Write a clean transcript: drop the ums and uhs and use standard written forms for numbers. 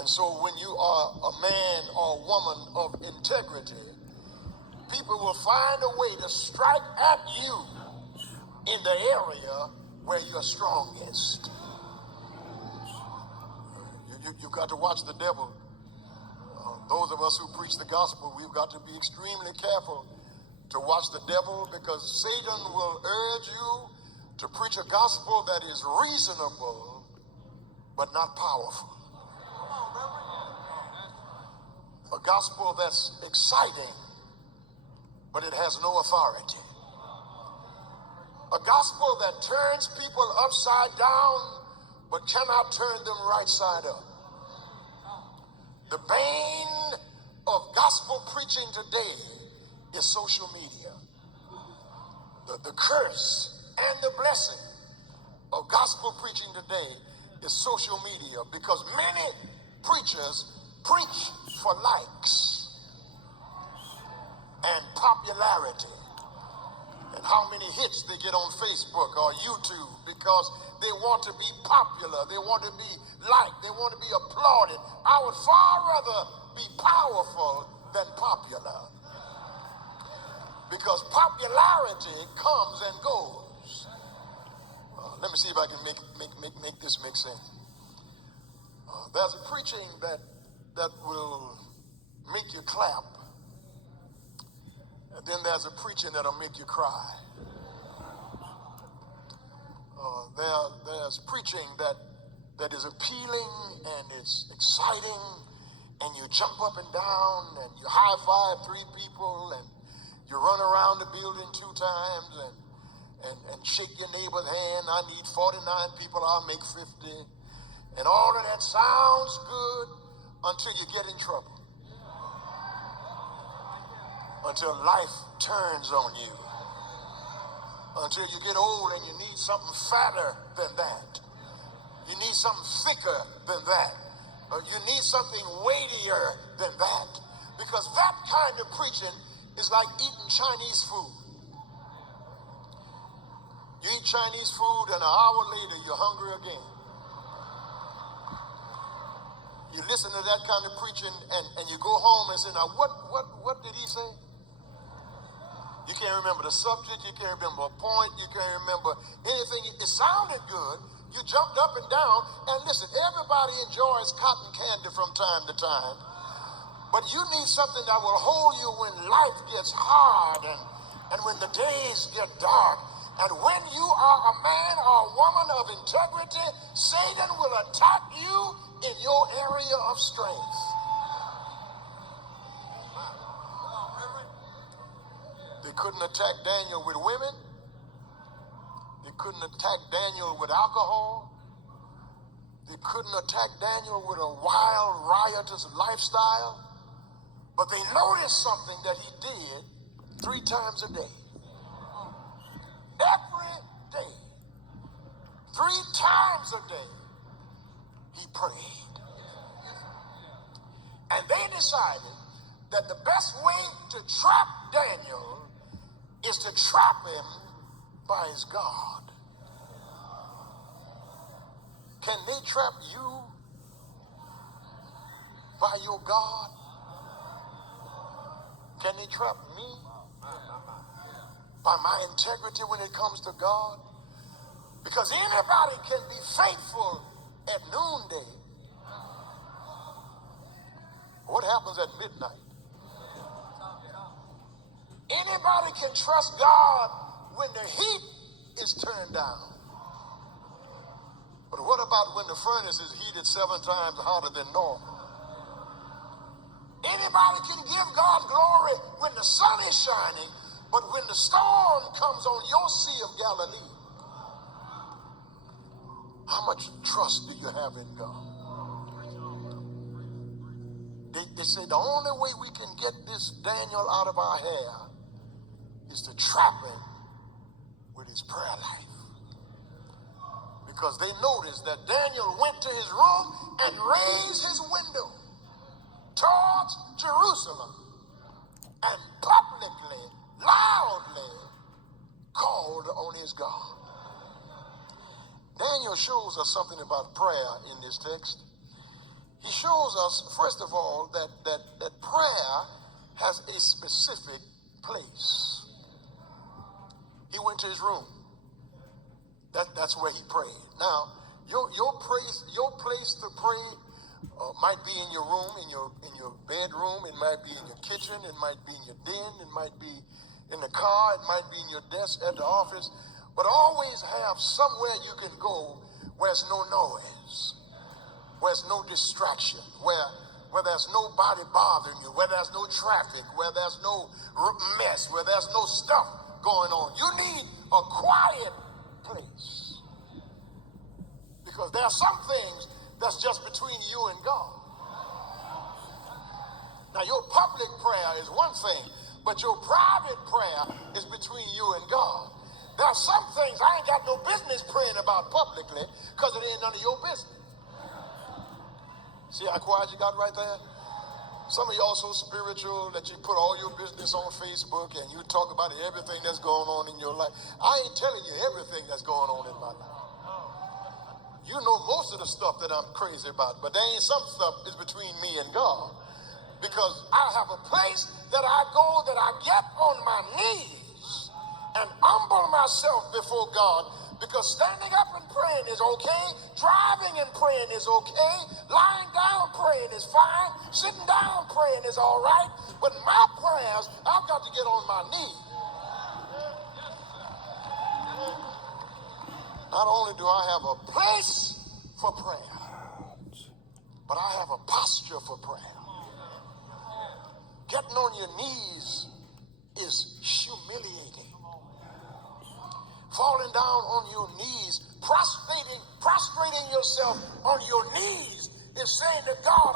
And so when you are a man or woman of integrity, people will find a way to strike at you in the area where you're strongest. You've got to watch the devil. Those of us who preach the gospel, we've got to be extremely careful to watch the devil, because Satan will urge you to preach a gospel that is reasonable but not powerful. A gospel that's exciting but it has no authority. A gospel that turns people upside down but cannot turn them right side up. The bane of gospel preaching today is social media. The curse and the blessing of gospel preaching today is social media, because many preachers preach for likes and popularity and how many hits they get on Facebook or YouTube, because they want to be popular, they want to be liked, they want to be applauded. I would far rather be powerful than popular, because popularity comes and goes. Let me see if I can make this make sense. There's a preaching that will make you clap, and then there's a preaching that'll make you cry. There's preaching that is appealing and it's exciting, and you jump up and down and you high five 3 people and you run around the building 2 times and shake your neighbor's hand. I need 49 people, I'll make 50. And all of that sounds good until you get in trouble. Until life turns on you. Until you get old and you need something fatter than that. You need something thicker than that. You need something weightier than that. Because that kind of preaching is like eating Chinese food. You eat Chinese food and an hour later you're hungry again. You listen to that kind of preaching and you go home and say, now what did he say? You can't remember the subject, you can't remember a point, you can't remember anything. It sounded good, you jumped up and down, and listen, everybody enjoys cotton candy from time to time, but you need something that will hold you when life gets hard and when the days get dark. And when you are a man or a woman of integrity, Satan will attack you in your area of strength. They couldn't attack Daniel with women. They couldn't attack Daniel with alcohol. They couldn't attack Daniel with a wild, riotous lifestyle. But they noticed something that he did 3 times a day. Every day. 3 times a day, he prayed. And they decided that the best way to trap Daniel is to trap him by his God. Can they trap you by your God? Can they trap me by my integrity when it comes to God? Because anybody can be faithful at noonday. What happens at midnight? Anybody can trust God when the heat is turned down. But what about when the furnace is heated 7 times hotter than normal? Anybody can give God glory when the sun is shining, but when the storm comes on your Sea of Galilee, how much trust do you have in God? They say the only way we can get this Daniel out of our hair is to trap him with his prayer life. Because they noticed that Daniel went to his room and raised his window towards Jerusalem and publicly, loudly called on his God. Daniel shows us something about prayer in this text. He shows us, first of all, that prayer has a specific place. He went to his room. That's where he prayed. Now, your place to pray might be in your room, in your bedroom. It might be in your kitchen. It might be in your den. It might be in the car. It might be in your desk at the office. But always have somewhere you can go where there's no noise, where there's no distraction, where there's nobody bothering you, where there's no traffic, where there's no mess, where there's no stuff going on. You need a quiet place. Because there are some things that's just between you and God. Now, your public prayer is one thing, but your private prayer is between you and God. There are some things I ain't got no business praying about publicly because it ain't none of your business. See how quiet you got right there? Some of y'all so spiritual that you put all your business on Facebook and you talk about everything that's going on in your life. I ain't telling you everything that's going on in my life. You know most of the stuff that I'm crazy about, but there ain't some stuff is between me and God. Because I have a place that I go, that I get on my knees and humble myself before God. Because standing up and praying is okay, driving and praying is okay, lying down praying is fine, sitting down praying is all right, but my prayers, I've got to get on my knees. Not only do I have a place for prayer, but I have a posture for prayer. Getting on your knees is humiliating. Falling down on your knees, prostrating yourself on your knees is saying to God,